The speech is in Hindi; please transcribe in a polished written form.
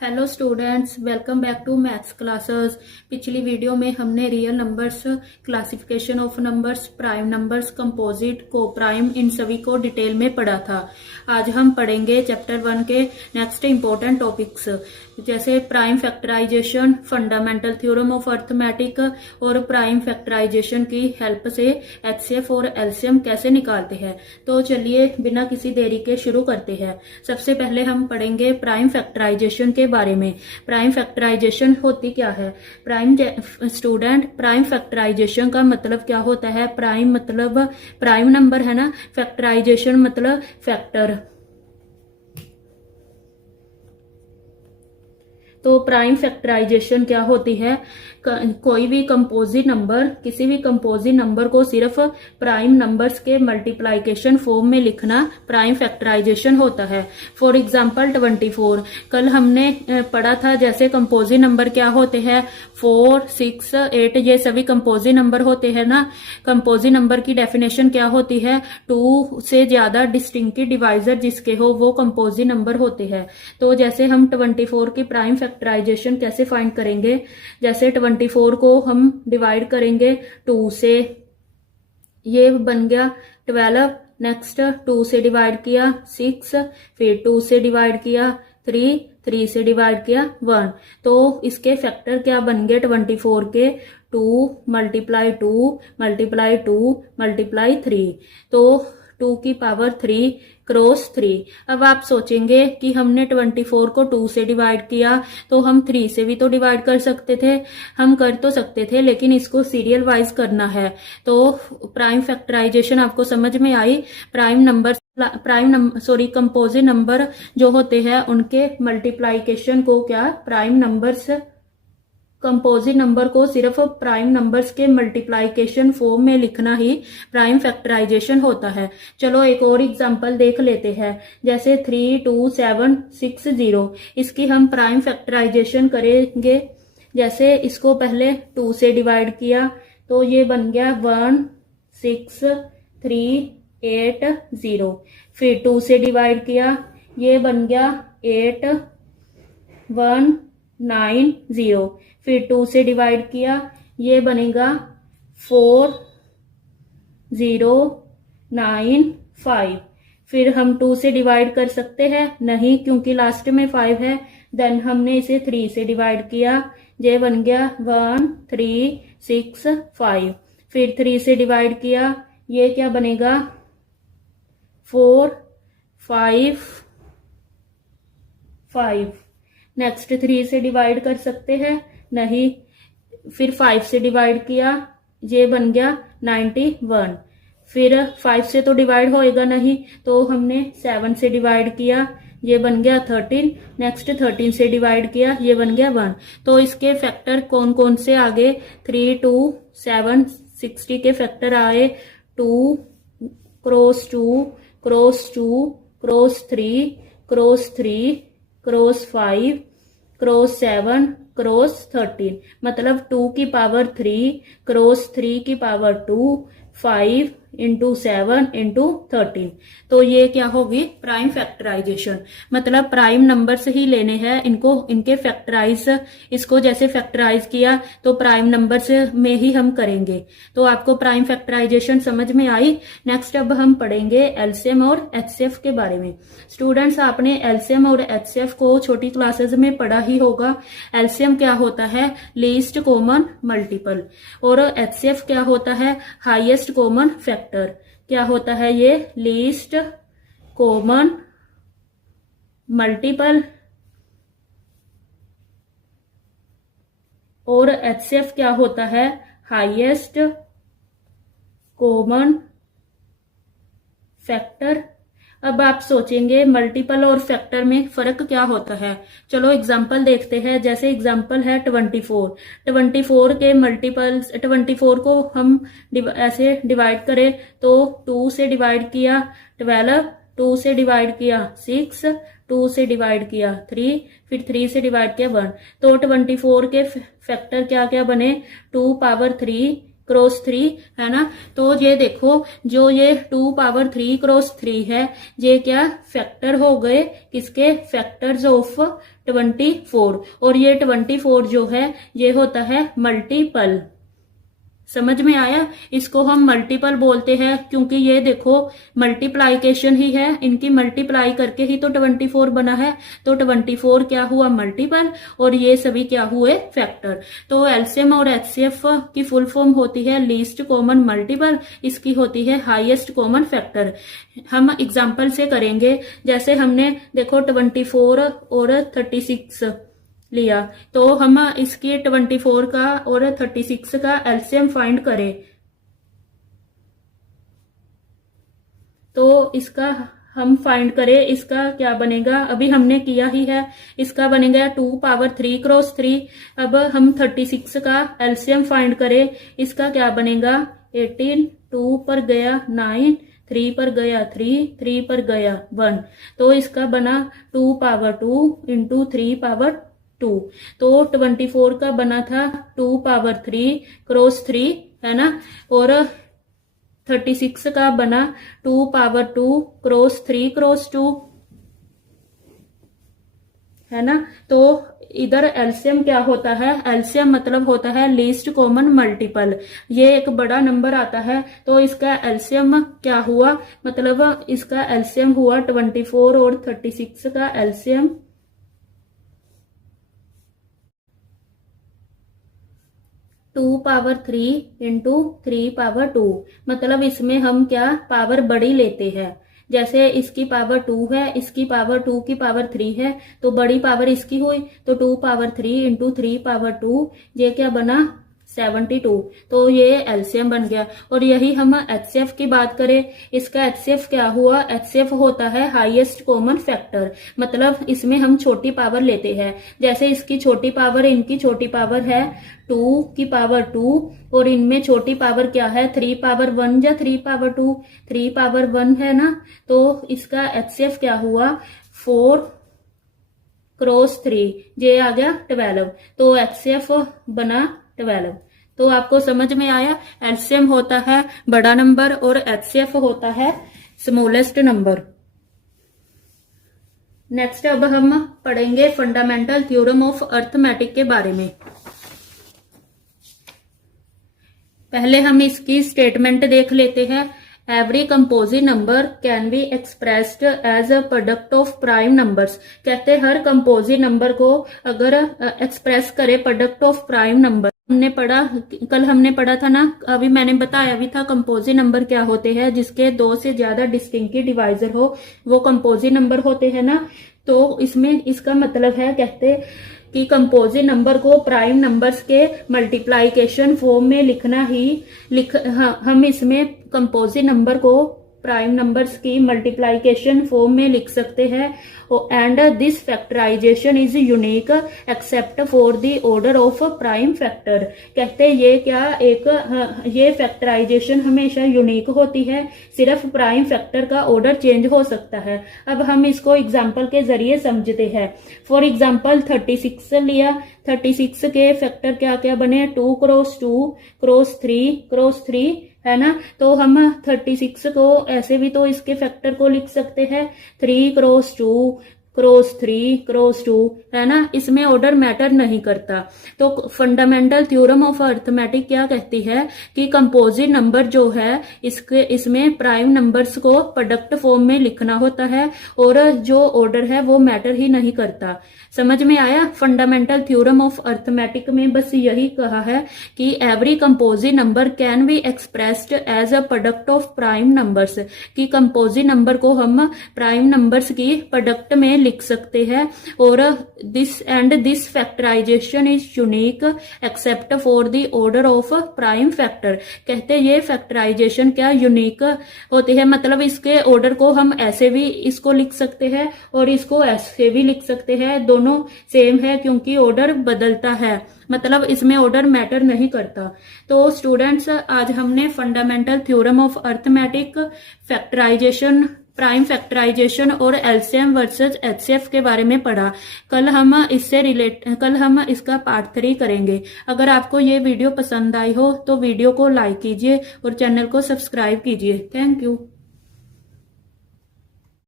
Hello students, welcome back to maths classes. पिछली वीडियो में हमने real numbers, classification of numbers, prime numbers, composite, co prime, इन सभी को डिटेल में पढ़ा था। आज हम पढ़ेंगे चैप्टर 1 के नेक्स्ट इंपॉर्टेंट टॉपिक्स, जैसे prime factorisation, fundamental theorem of arithmetic और प्राइम फैक्टराइजेशन की हेल्प से एचसीएफ और एलसीएम कैसे निकालते हैं। तो चलिए बिना किसी देरी के शुरू करते हैं। सबसे पहले हम पढ़ेंगे प्राइम फैक्टराइजेशन के बारे में। प्राइम फैक्टराइजेशन होती क्या है? प्राइम फैक्टराइजेशन का मतलब क्या होता है? प्राइम मतलब प्राइम नंबर है ना, फैक्टराइजेशन मतलब फैक्टर। तो प्राइम फैक्टराइजेशन क्या होती है? कोई भी कंपोजिट नंबर, किसी भी कंपोजिट नंबर को सिर्फ प्राइम नंबर्स के मल्टीप्लाइकेशन फॉर्म में लिखना प्राइम फैक्टराइजेशन होता है। For example 24। कल हमने पढ़ा था जैसे कंपोजिट नंबर क्या होते हैं, 4, 6, 8, ये सभी कंपोजिट नंबर होते हैं ना। कंपोजिट नंबर की डेफिनेशन क्या होती है? 2 से ज्यादा डिस्टिंक्टिव डिवाइजर जिसके हो वो कंपोजिट नंबर होते हैं। तो जैसे हम 24 की प्राइम फैक्टराइजेशन कैसे फाइंड करेंगे? जैसे 24 को हम डिवाइड करेंगे 2 से, ये बन गया 12। नेक्स्ट 2 से डिवाइड किया 6, फिर 2 से डिवाइड किया 3, 3 से डिवाइड किया 1। तो इसके फैक्टर क्या बन गए 24 के? 2 मल्टीप्लाई 2 मल्टीप्लाई 2 मल्टीप्लाई 3। तो 2 की पावर 3 क्रॉस 3। अब आप सोचेंगे कि हमने 24 को 2 से डिवाइड किया तो हम 3 से भी तो डिवाइड कर सकते थे। हम कर तो सकते थे, लेकिन इसको सीरियल वाइज करना है। तो प्राइम फैक्टराइजेशन आपको समझ में आई? कंपोजिट नंबर जो होते हैं उनके मल्टीप्लाइकेशन को क्या प्राइम नंबर्स, कंपोजिट नंबर को सिर्फ प्राइम नंबर्स के मल्टीप्लाइकेशन फॉर्म में लिखना ही प्राइम फैक्टराइजेशन होता है। चलो एक और एग्जांपल देख लेते हैं। जैसे 32760, इसकी हम प्राइम फैक्टराइजेशन करेंगे। जैसे इसको पहले 2 से डिवाइड किया तो ये बन गया 16380। फिर 2 से डिवाइड किया, ये बन गया 8190। फिर 2 से डिवाइड किया, ये बनेगा 4095। फिर हम 2 से डिवाइड कर सकते हैं? नहीं, क्योंकि लास्ट में 5 है। देन हमने इसे 3 से डिवाइड किया, ये बन गया 1365। फिर 3 से डिवाइड किया, ये क्या बनेगा 455। नेक्स्ट 3 से डिवाइड कर सकते हैं? नहीं। फिर 5 से डिवाइड किया, ये बन गया 91। फिर 5 से तो डिवाइड होएगा नहीं, तो हमने 7 से डिवाइड किया, ये बन गया 13। नेक्स्ट 13 से डिवाइड किया, ये बन गया 1। तो इसके फैक्टर कौन कौन से आगे? 3, 2, 7, 60 के फैक्टर आए 2 cross 2 cross 2 cross 3 cross 3 cross 5 cross 7 cross 13। मतलब 2 की पावर 3 क्रॉस 3 की पावर 2, 5 इंटू 7 इंटू 13। तो ये क्या होगी प्राइम फैक्टराइजेशन। मतलब प्राइम नंबर्स ही लेने हैं, इनको इनके फैक्टराइज, इसको जैसे फैक्टराइज किया तो प्राइम नंबर्स में ही हम करेंगे। तो आपको प्राइम फैक्टराइजेशन समझ में आई। नेक्स्ट अब हम पढ़ेंगे एलसीएम और एचसीएफ के बारे में। स्टूडेंट्स, आपने एलसीएम और एचसीएफ को छोटी क्लासेस में पढ़ा ही होगा। एलसीएम क्या होता है? Least common multiple. और एचसीएफ क्या होता है? Highest common factor. क्या होता है ये? Least common multiple. और एचसीएफ क्या होता है? Highest common factor. अब आप सोचेंगे मल्टीपल और फैक्टर में फर्क क्या होता है। चलो एग्जांपल देखते हैं। जैसे एग्जांपल है 24। 24 के मल्टीपल्स, 24 को हम ऐसे डिवाइड करें तो 2 से डिवाइड किया 12, 2 से डिवाइड किया 6, 2 से डिवाइड किया 3, फिर 3 से डिवाइड किया 1। तो 24 के फैक्टर क्या क्या बने? 2 पावर 3 क्रॉस 3 है ना। तो ये देखो जो ये 2 पावर 3 क्रॉस 3 है, ये क्या फैक्टर हो गए, किसके फैक्टर्स ऑफ 24, और ये 24 जो है ये होता है मल्टीपल। समझ में आया? इसको हम मल्टीपल बोलते हैं क्योंकि ये देखो मल्टीप्लाइकेशन ही है, इनकी मल्टीप्लाई करके ही तो 24 बना है। तो 24 क्या हुआ मल्टीपल, और ये सभी क्या हुए फैक्टर। तो एलसीएम और एचसीएफ की फुल फॉर्म होती है लीस्ट कॉमन मल्टीपल, इसकी होती है हाईएस्ट कॉमन फैक्टर। हम एग्जाम्पल से करेंगे, जैसे हमने देखो 24 और 36 लिया, तो हम इसकी 24 का और 36 का एलसीएम फाइंड करें, तो इसका हम फाइंड करें, इसका क्या बनेगा, अभी हमने किया ही है, इसका बनेगा 2 पावर 3 क्रॉस 3। अब हम 36 का एलसीएम फाइंड करें, इसका क्या बनेगा 18, 2 पर गया 9, 3 पर गया 3, 3 पर गया 1, तो इसका बना 2 पावर 2 इंटू 3 पावर 2। तो 24 का बना था 2 पावर 3 क्रॉस 3 है ना, और 36 का बना 2 पावर 2 क्रॉस 3 क्रॉस 2 है ना। तो इधर एलसीएम क्या होता है, एलसीएम मतलब होता है लीस्ट कॉमन मल्टीपल। ये एक बड़ा नंबर आता है तो इसका एलसीएम क्या हुआ, मतलब इसका एलसीएम हुआ 24 और 36 का एलसीएम 2 पावर 3 इंटू 3 पावर 2, मतलब इसमें हम क्या पावर बड़ी लेते हैं। जैसे इसकी पावर 2 है, इसकी पावर 2 की पावर 3 है, तो बड़ी पावर इसकी हुई, तो 2 पावर 3 इंटू 3 पावर 2, ये क्या बना 72। तो ये एलसीएम बन गया। और यही हम एचसीएफ की बात करें, इसका एचसीएफ क्या हुआ, एचसीएफ होता है हाईएस्ट कॉमन फैक्टर, मतलब इसमें हम छोटी पावर लेते हैं। जैसे इसकी छोटी पावर, इनकी छोटी पावर है 2 की पावर 2, और इनमें छोटी पावर क्या है 3 पावर 1 या 3 पावर 2, 3 पावर 1 है ना। तो इसका एचसीएफ क्या हुआ 4 क्रॉस 3, ये आ गया 12, तो एचसीएफ बना 12। तो आपको समझ में आया, एलसीएम होता है बड़ा नंबर और एचसीएफ होता है स्मॉलेस्ट नंबर। नेक्स्ट अब हम पढ़ेंगे फंडामेंटल थ्योरम ऑफ अर्थमेटिक के बारे में। पहले हम इसकी स्टेटमेंट देख लेते हैं। Every composite number can be expressed as a product of prime numbers. कहते हैं हर कंपोजिट नंबर को अगर एक्सप्रेस करे प्रोडक्ट ऑफ प्राइम नंबर, हमने पढ़ा, कल हमने पढ़ा था ना, अभी मैंने बताया भी था कंपोजिट नंबर क्या होते हैं, जिसके 2 से ज्यादा डिस्टिंक्टिव डिवाइजर हो वो कंपोजिट नंबर होते हैं ना। तो इसमें इसका मतलब है, कहते कि कंपोजिट नंबर को प्राइम नंबर्स के मल्टीप्लाइकेशन फॉर्म में लिखना ही हम इसमें कंपोजिट नंबर को प्राइम नंबर्स की मल्टीप्लाइकेशन फॉर्म में लिख सकते हैं। And this factorisation is unique except for the order of prime factor. कहते हैं ये क्या ये फैक्टराइजेशन हमेशा यूनिक होती है, सिर्फ प्राइम फैक्टर का ऑर्डर चेंज हो सकता है। अब हम इसको एग्जांपल के जरिए समझते हैं। फॉर एग्जांपल 36 लिया, 36 के फैक्टर क्या क्या बने 2 क्रॉस 2 क्रॉस 3 क्रॉस 3 है ना। तो हम 36 को ऐसे भी तो इसके फैक्टर को लिख सकते हैं 3 क्रॉस 2 क्रॉस 3 क्रॉस 2 है ना, इसमें ऑर्डर मैटर नहीं करता। तो फंडामेंटल थ्योरम ऑफ अर्थमेटिक क्या कहती है कि कंपोजिट नंबर जो है इसमें प्राइम नंबर्स को प्रोडक्ट फॉर्म में लिखना होता है और जो ऑर्डर है वो मैटर ही नहीं करता। समझ में आया? फंडामेंटल थ्योरम ऑफ अर्थमेटिक में बस यही कहा है कि every composite number can be expressed as a product of prime numbers, कि कंपोजिट नंबर को हम प्राइम नंबर्स की प्रोडक्ट में लिख सकते हैं। और this factorisation is unique except for the order of prime factor. कहते हैं ये फैक्टराइजेशन क्या यूनिक होती है, मतलब इसके ऑर्डर को हम ऐसे भी इसको लिख सकते हैं और इसको ऐसे भी लिख सकते हैं, दोनों सेम है क्योंकि ऑर्डर बदलता है, मतलब इसमें ऑर्डर मैटर नहीं करता। तो स्टूडेंट्स आज हमने fundamental theorem of arithmetic, factorisation prime factorisation और एलसीएम वर्सेस एचसीएफ के बारे में पढ़ा। कल हम इसका पार्ट 3 करेंगे। अगर आपको ये वीडियो पसंद आई हो तो वीडियो को लाइक कीजिए और चैनल को सब्सक्राइब कीजिए। Thank you.